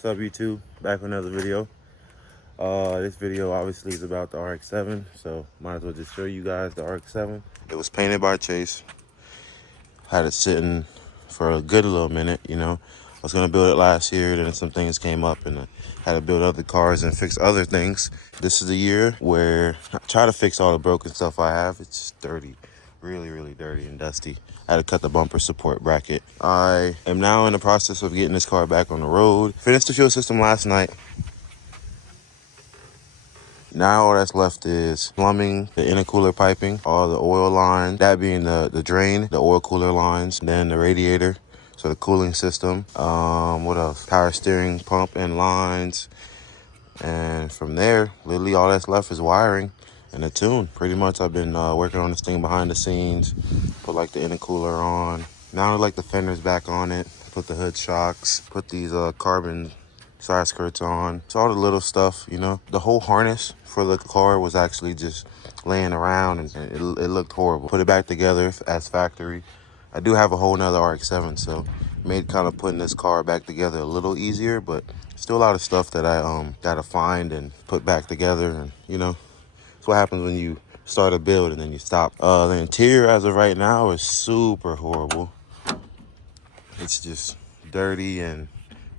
What's up, YouTube? Back with another video. This video obviously is about the RX7, so might as well just show you guys the RX7. It was painted by Chase. Had it sitting for a good little minute, you know. I was gonna build it last year, then some things came up and I had to build other cars and fix other things. This is the year where I try to fix all the broken stuff I have. It's just dirty, really dirty and dusty. I had to cut the bumper support bracket. I am now in the process of getting this car back on the road. Finished the fuel system last night. Now all that's left is plumbing, the intercooler piping, all the oil lines, that being the drain, the oil cooler lines, then the radiator, so the cooling system. What else? Power steering pump and lines. And from there, literally all that's left is wiring and a tune. Pretty much I've been working on this thing behind the scenes, put like the intercooler on. Now I like the fenders back on it, put the hood shocks, put these carbon side skirts on. It's all the little stuff, you know. The whole harness for the car was actually just laying around and it looked horrible. Put it back together as factory. I do have a whole nother RX7, so made kind of putting this car back together a little easier, but still a lot of stuff that I gotta find and put back together. And you know, that's what happens when you start a build and then you stop. The interior as of right now is super horrible. It's just dirty and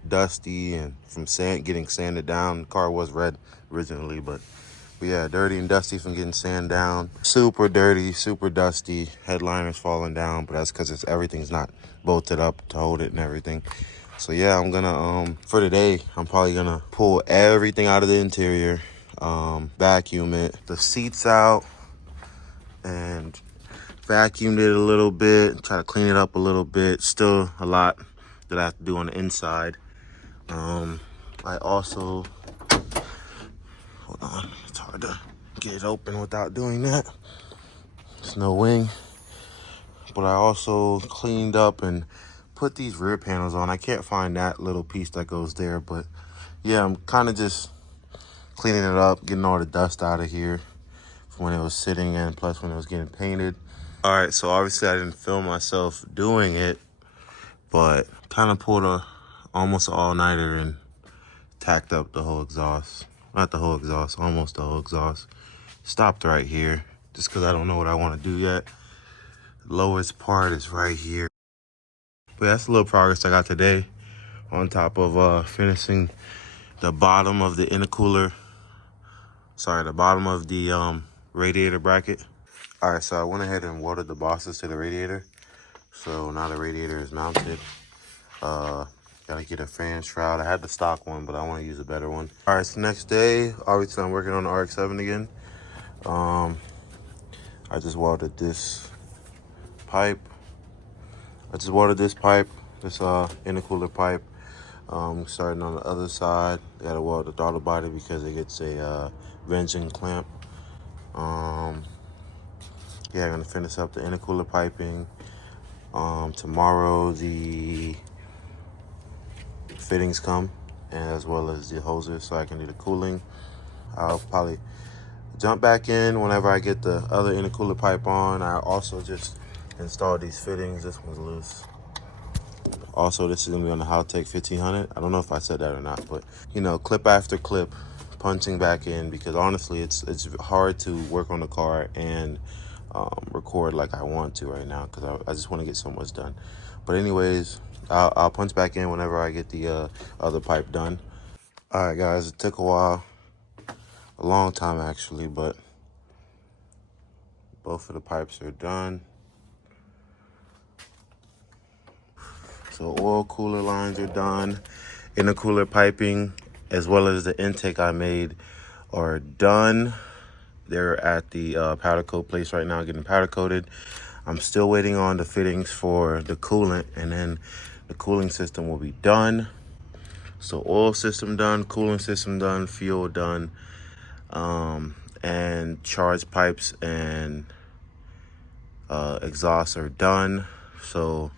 dusty and from getting sanded down. The car was red originally, but yeah, dirty and dusty from getting sanded down. Super dirty, super dusty. Headliner's falling down, but that's because everything's not bolted up to hold it and everything. So yeah, I'm gonna for today I'm probably gonna pull everything out of the interior, vacuum it, the seats out, and vacuumed it a little bit, try to clean it up a little bit. Still a lot that I have to do on the inside. I also, hold on, it's hard to get it open without doing that. There's no wing. But I also cleaned up and put these rear panels on. I can't find that little piece that goes there, but yeah, I'm kind of just cleaning it up, getting all the dust out of here from when it was sitting and plus when it was getting painted. All right, so obviously I didn't film myself doing it, but kind of pulled almost all-nighter and tacked up the whole exhaust. Not the whole exhaust, almost the whole exhaust. Stopped right here, just because I don't know what I want to do yet. The lowest part is right here. But that's a little progress I got today, on top of finishing the bottom of the intercooler. Sorry, the bottom of the radiator bracket. All right, so I went ahead and welded the bosses to the radiator. So now the radiator is mounted. Gotta get a fan shroud. I had the stock one, but I want to use a better one. All right, so next day, obviously I'm working on the RX7 again. I just welded this pipe. This intercooler pipe. Starting on the other side, gotta weld the throttle body because it gets a venting clamp. Yeah, I'm gonna finish up the intercooler piping. Tomorrow the fittings come, and as well as the hoses, so I can do the cooling. I'll probably jump back in whenever I get the other intercooler pipe on. I also just installed these fittings. This one's loose. Also, this is gonna be on the Haltech 1500. I don't know if I said that or not, but you know, clip after clip, punching back in, because honestly, it's hard to work on the car and record like I want to right now, because I just want to get so much done. But anyways, I'll punch back in whenever I get the other pipe done. All right, guys, it took a while, a long time actually, but both of the pipes are done. So oil cooler lines are done. Intercooler piping, as well as the intake I made, are done. They're at the powder coat place right now, getting powder coated. I'm still waiting on the fittings for the coolant, and then the cooling system will be done. So oil system done, cooling system done, fuel done, and charge pipes and exhaust are done. So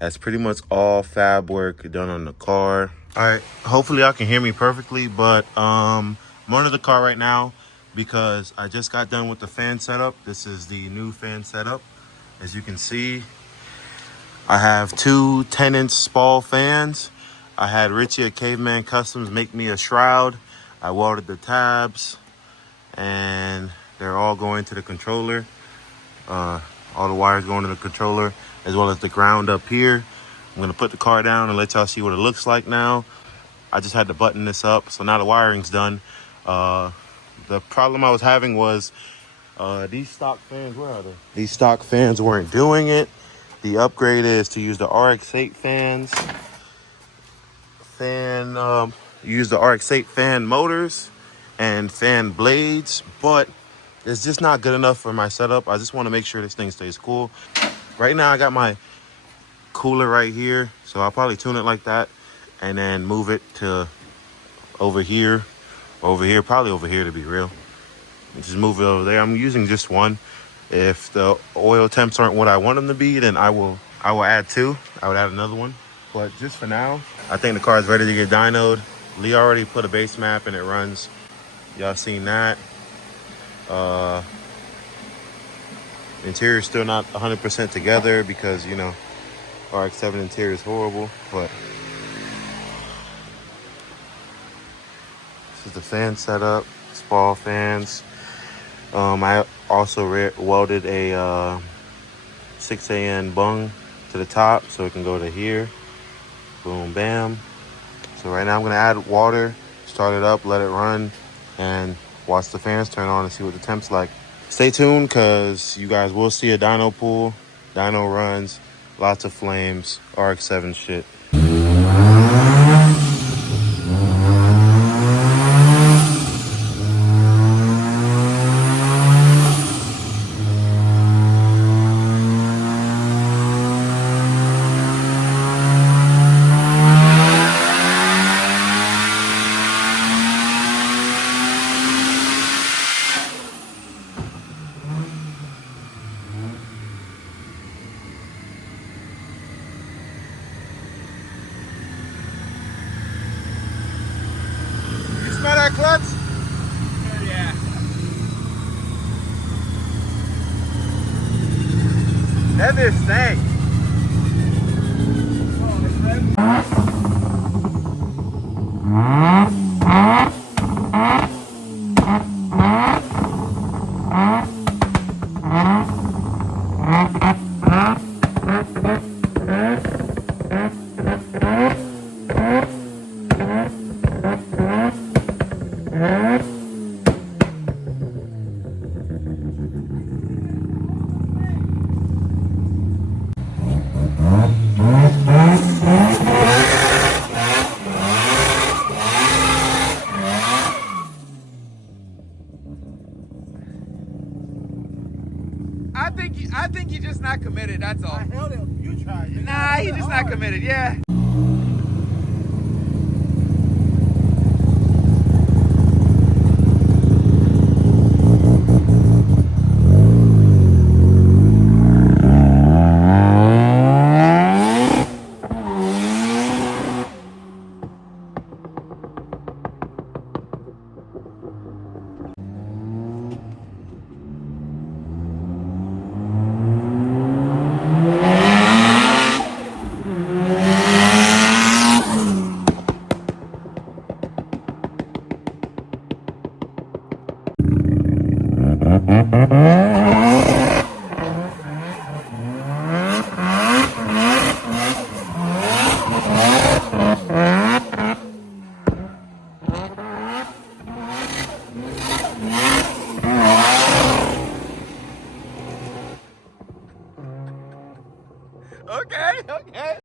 that's pretty much all fab work done on the car. All right, hopefully y'all can hear me perfectly, but I'm under the car right now because I just got done with the fan setup. This is the new fan setup. As you can see, I have two 10-inch Spall fans. I had Richie at Caveman Customs make me a shroud. I welded the tabs, and they're all going to the controller. All the wires going to the controller, as well as the ground up here. I'm gonna put the car down and let y'all see what it looks like now. I just had to button this up, so now the wiring's done. The problem I was having was these stock fans, where are they? These stock fans weren't doing it. The upgrade is to use the RX7 fans. Use the RX7 fan motors and fan blades, but it's just not good enough for my setup. I just want to make sure this thing stays cool. Right now I got my cooler right here, so I'll probably tune it like that and then move it to over here, probably over here to be real. Just move it over there. I'm using just one. If the oil temps aren't what I want them to be, then I will add two. I would add another one. But just for now, I think the car is ready to get dynoed. Lee already put a base map and it runs. Y'all seen that. The interior is still not 100% together because, you know, RX7 interior is horrible, but this is the fan setup, spall fans. I also welded a 6AN bung to the top so it can go to here. Boom, bam. So right now I'm gonna add water, start it up, let it run, and watch the fans turn on and see what the temp's like. Stay tuned, because you guys will see a dyno pool, dyno runs, lots of flames, RX7 shit. Smell that clutch? Yeah. That bitch stank. I think you're just not committed, that's all. I held it. You tried. Nah, you're just not committed, yeah. Okay, okay.